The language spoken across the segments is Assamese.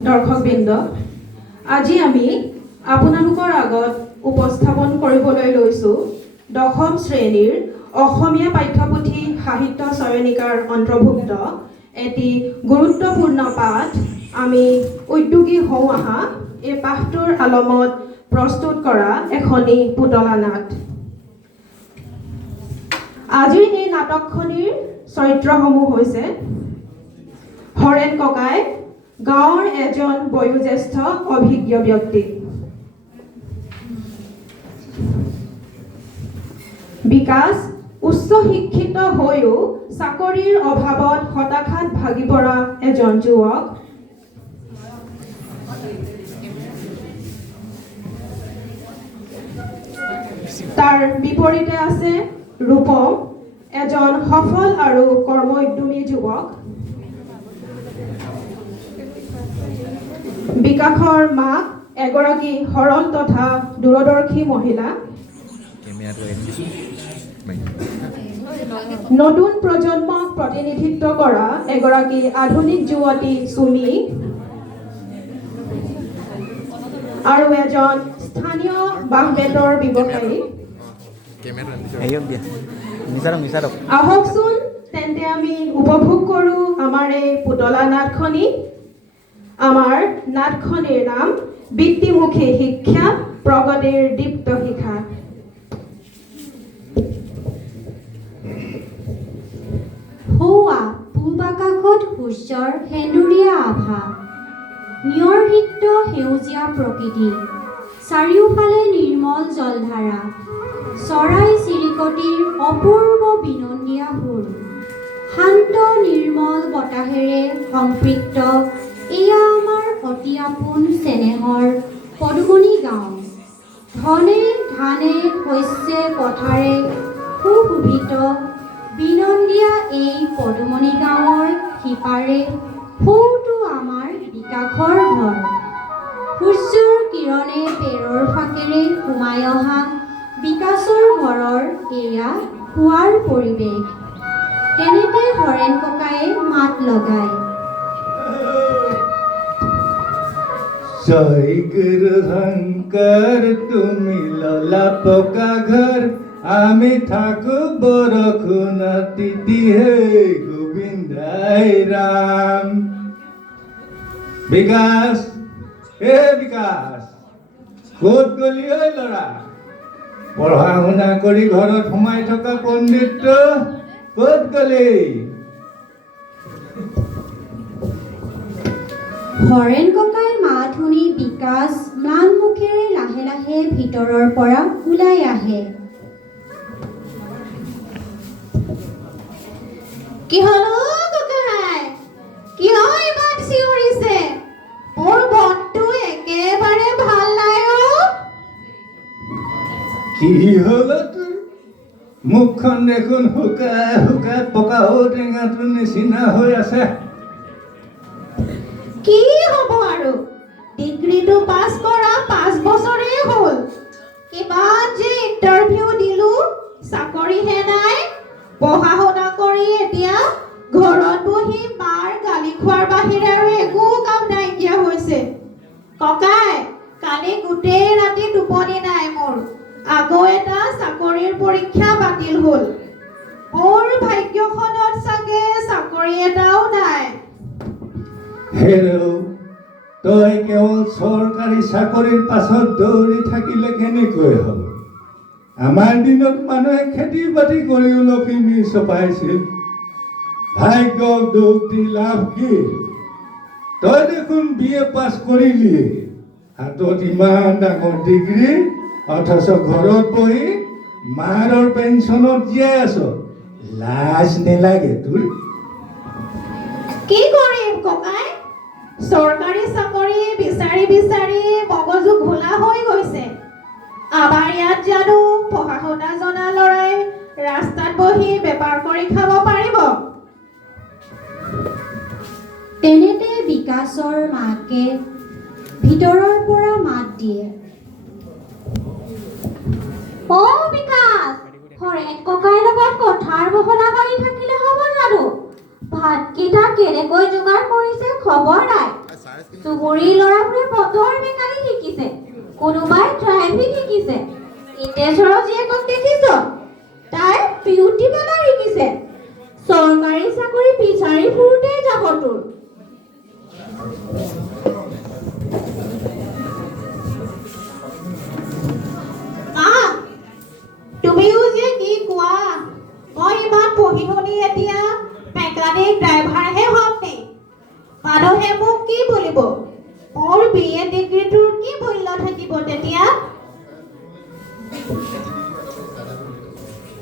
দৰ্শকবৃন্দ, আজি আমি আপোনালোকৰ আগত উপস্থাপন কৰিবলৈ লৈছোঁ দশম শ্ৰেণীৰ অসমীয়া পাঠ্যপুথি সাহিত্য চয়নিকাৰ অন্তৰ্ভুক্ত এটি গুৰুত্বপূৰ্ণ পাঠ। আমি উদ্যোগী হওঁ আহা এই পাঠটোৰ আলমত প্ৰস্তুত কৰা এখনি পুতলা নাট। আজিৰ এই নাটকখনিৰ চৰিত্ৰসমূহ হৈছে হৰেণ ককাই, গাঁৱৰ এজন বয়োজ্যেষ্ঠ অভিজ্ঞ ব্যক্তি। বিকাশ উচ্চ শিক্ষিত হৈও চাকৰিৰ অভাৱত হতাশাত ভাগি পৰা এজন যুৱক। তাৰ বিপৰীতে আছে ৰূপম, এজন সফল আৰু কৰ্মোদ্যমী যুৱক। বিকাশৰ মাক এগৰাকী সৰল তথা দূৰদৰ্শী মহিলা। নতুন প্ৰজন্মক প্ৰতিনিধিত্ব কৰা এগৰাকী আধুনিক যুৱতী চুমি আৰু এজন স্থানীয় বাঁহ বেতৰ ব্যৱসায়ী। আহকচোন তেন্তে আমি উপভোগ কৰোঁ আমাৰ এই পুতলা নাটখনি। আমাৰ নাটখনিৰ নাম বৃত্তিমুখী শিক্ষা, প্ৰগতিৰ দীপ্ত শিখা। সৌৱা পূব আকাশত সূৰ্যৰ সেন্দুৰীয়া আভা, নিয়ৰহিক্ত সেউজীয়া প্ৰকৃতি, চাৰিওফালে নিৰ্মল জলধাৰা, চৰাই চিৰিকটিৰ অপূৰ্ব বিনন্দীয়া সুৰ, শান্ত নিৰ্মল বতাহেৰে সম্পৃক্ত এয়া আমাৰ অতি আপোন চেনেহৰ পদুমণি গাঁও। ধনে ধানে শস্যে পথাৰে সুশোভিত বিনন্দীয়া এই পদুমণি গাঁৱৰ সিপাৰে সৌটো আমাৰ বিকাশৰ ঘৰ। সূৰ্যৰ কিৰণে পেৰৰ ফাকেৰে সোমাই অহা বিকাশৰ ঘৰৰ এয়া শুৱাৰ পৰিৱেশ। তেনেতে হৰেণ ককায়ে মাত লগায়, জয় গুরু শঙ্কর, তুমি ললা পকা ঘর, আমি থাকো বরখুন তিতি হে গোবিন্দাই রাম। বিকাশ, হে বিকাশ, ক'ত গলি ঐ ল'ৰা? পঢ়া শুনা কৰি ঘৰত সোমাই থকা পণ্ডিতটো ক'ত গলি? হৰেণ ককাইৰ মাত শুনি বিকাশ ম্লান মুখেৰে লাহে লাহে ভিতৰৰ পৰা ওলাই আহে। কি হ'ল ককাই? কিয় ইমান চিঞৰিছে? মোৰ মনটো একেবাৰে ভাল নাই অ'। কি হ'ল তোৰ? মুখখন দেখোন শুকাই শুকাই পকা ঔটেঙাটোৰ নিচিনা হৈ আছে। কি হ'ব আৰু? ডিগ্ৰীটো পাছ কৰা 5 বছৰেই হ'ল। কিমান যে ইণ্টাৰভিউ দিলো, চাকৰিহে নাই। পঢ়া শুনা কৰি এতিয়া ঘৰত বহি মাৰ গালি খোৱাৰ বাহিৰে আৰু একো কাম নাইকিয়া হৈছে। ককাই, কালি গোটেই ৰাতি টোপনি নাই মোৰ। আকৌ এটা চাকৰিৰ পৰীক্ষা বাতিল হ'ল। মোৰ ভাগ্যখনত চাগে চাকৰি এটাও নাই। হেৰৌ, তই কেৱল চৰকাৰী চাকৰিৰ পাছত দৌৰি থাকিলে কেনেকৈ হ'ব? আমাৰ দিনত মানুহে খেতি বাতি কৰিও লখিমী চপাইছিল। ভাগ্যক দুখ দি লাভ কি? তই দেখোন BA পাছ কৰিলি, হাতত ইমান ডাঙৰ ডিগ্ৰী, অথচ ঘৰত বহি মাৰৰ পেঞ্চনত জীয়াই আছ। লাজ নেলাগে তোৰ? কি কৰিম ককাই? চৰকাৰী চাকৰি বিচাৰি বিচাৰি মগজু ঘোলা হৈ গৈছে। আমাৰ ইয়াত জানো পঢ়া শুনা জনা ল'ৰাই ৰাস্তাত বহি বেপাৰ কৰি খাব পাৰিব? তেনেতে বিকাশৰ মাকে ভিতৰৰ পৰা মাত দিয়ে, অ' বিকাশ, হৰেণ ককাইৰ লগত কথাৰ বহলা পাৰি থাকিলে হ'ব জানো? ভাতকেইটা কেনেকৈ যোগাৰ কৰিছে খবৰ নাই। চুবুৰী ল'ৰাবোৰে মটৰ মেকানিক শিকিছে, কোনোবাই ড্ৰাইভিং শিকিছে। ইন্দেশ্বৰৰ জীয়েকক দেখিছ, তাই বিউটি পাৰ্লাৰ শিকিছে। চৰকাৰী চাকৰি বিচাৰি ফুৰোতেই যাব তোৰ। তুমিও যে কি কোৱা, মই ইমান পঢ়ি শুনি এতিয়া মেকানিক ড্ৰাইভাৰহে হ'ম নে? মানুহে মোক কি বুলিব? মোৰ BA ডিগ্ৰীটোৰ কি মূল্য থাকিব তেতিয়া?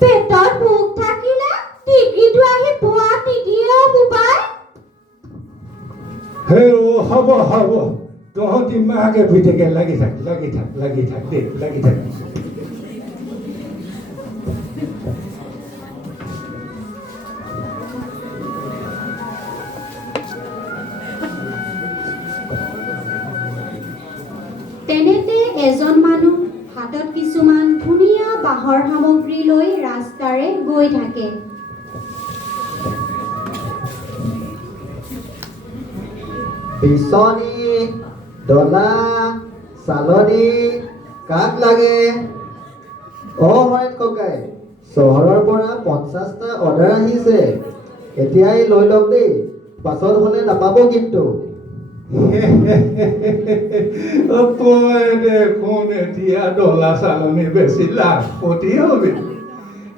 পেটত ভোক থাকিলে ডিগ্ৰীটো আহি পোৱাত নিদিয়ে বোপাই। হে হ'ব হ'ব, তহঁতি মাকে পিতেকে লাগি থাক দেই, লাগি থাক। তেনেতে এজন মানুহ হাতত কিছুমান ধুনীয়া বাঁহৰ সামগ্ৰী লৈ ৰাস্তাৰে গৈ থাকে। বিচনী, ডলা, চালনী কাক লাগে? হৰেণ ককাই, চহৰৰ পৰা 50টা অৰ্ডাৰ আহিছে, এতিয়াই লৈ লওক দেই, পাছত হ'লে নাপাব কিন্তু। তই দেখোন এতিয়া ডলা চালনী বেছি লাখপতি হবি।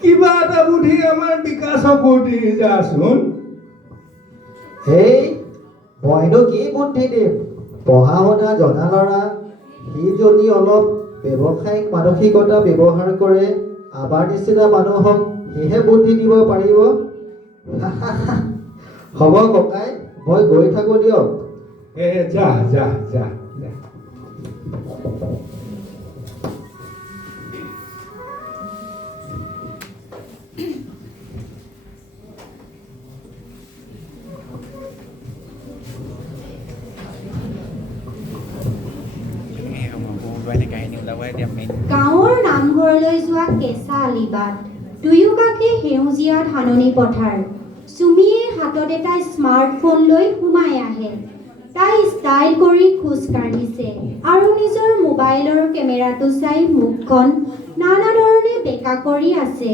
কিবা এটা বুদ্ধি আমাৰ বিকাশকো দি যাচোন। হেই, মইনো কি বুদ্ধি দিম? পঢ়া শুনা জনা ল'ৰা, সি যদি অলপ ব্যৱসায়িক মানসিকতা ব্যৱহাৰ কৰে, আমাৰ নিচিনা মানুহক সিহে বুদ্ধি দিব পাৰিব। হ'ব ককাই, মই গৈ থাকোঁ দিয়ক। যা। গাঁৱৰ নামঘৰলৈ যোৱা কেঁচা আলিবাট, দুয়োকাষে সেউজীয়া ধাননি পথাৰ। চুমিয়ে হাতত এটা স্মাৰ্টফোন লৈ সোমাই আহে। তাই ষ্টাইল কৰি খোজ কাঢ়িছে আৰু নিজৰ মোবাইলৰ কেমেৰাটো চাই মুখখন নানা ধৰণে বেকা কৰি আছে।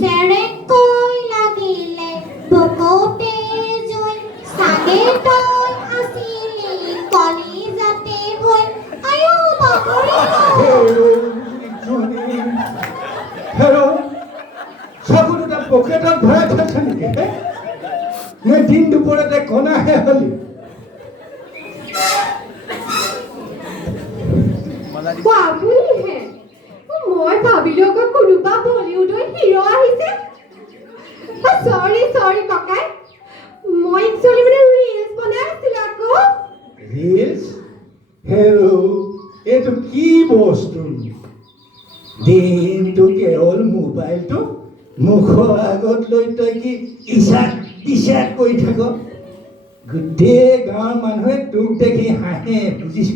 চেৰেকৈ লাগিলে বুকুতে জুই, চাগে তই আছিলি কলিজাতে হৈ। আয়ো চকু দুটা পকেটত ভৰাই থৈছে নেকি? মই দিন দুপৰতে কণাহে হলি। আপুনিহে, মই ভাবিলো আকৌ কোনোবা বলিউডৰ হিৰো আহিছে। চৰি ককাই, মই একচুৱেলি ৰিলছ বনাই আছিলো আকৌ। ৰিলছ? এইটো কি বস্তু? দিনটো কেৱল মোবাইলটো মুখৰ আগত লৈ তই কি ইচাক কৰি থাক? গোটেই গাঁৱৰ মানুহে তোক দেখি হাঁহে, বুজিছ?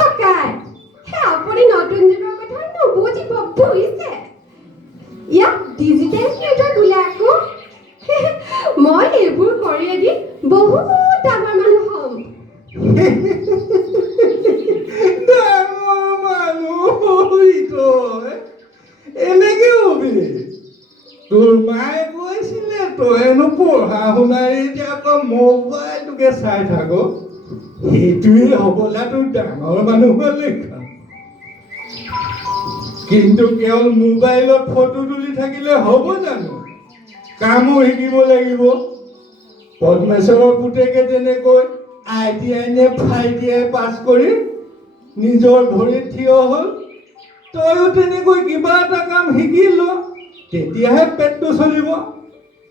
ককাই, আপুনি নতুন যুগৰ কথা নুবুজিব বুজিছে? ইয়াক ডিজিটেল ফিল্টাৰ বোলে আকৌ। মই এইবোৰ কৰি এদিন বহুত ডাঙৰ মানুহ হ'ম। ডাঙৰ মানুহ হবি তই? এনেকে হবি? তোৰ মায়ে কৈছিলে তই হেনো পঢ়া শুনাই এতিয়া আকৌ মোবাইলটোকে চাই থাক। সেইটোৱে হ'বলা তোৰ ডাঙৰ মানুহৰ লক্ষণ। কিন্তু কেৱল মোবাইলত ফটো তুলি থাকিলে হ'ব জানো? কামো শিকিব লাগিব। পদ্মেশ্বৰৰ পুতেকে যেনেকৈ ITI নে FITI পাছ কৰি নিজৰ ভৰিত থিয় হ'ল, তইও তেনেকৈ কিবা এটা কাম শিকি ল, তেতিয়াহে পেটটো চলিব।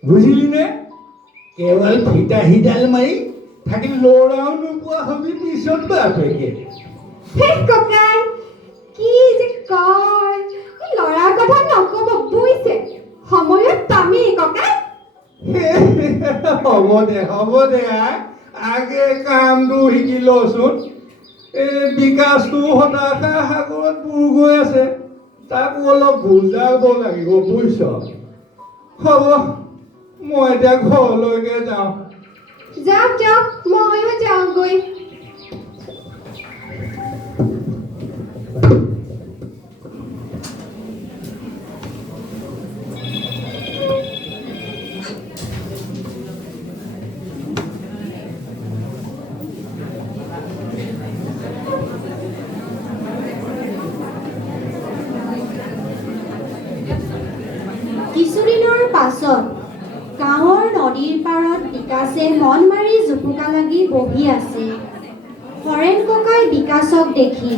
বুজিলি নে? কেৱল ফিটা সিডাল মাৰি থাকি ল'ৰাও নোপোৱা হবি পিছত বাপেকে। ককাই, কি যে কয়, ল'ৰাৰ কথা নক'ব বুজিছে? সময়ত পামেই ককাই। হ'ব দে আগে কামটো শিকি লচোন। এই বিকাশটো হতাশা সাগৰত বুৰ গৈ আছে, তাকো অলপ বুজাব লাগিব বুজিছ? হ'ব মই এতিয়া ঘৰলৈকে যাওঁ। যাওক যাওক, ময়ো যাওঁগৈ। কিছুদিনৰ পাছত গাঁৱৰ নদীৰ পাৰত বিকাশে মন মাৰি জুপুকা লাগি বহি আছে। হৰেণ ককাই বিকাশক দেখি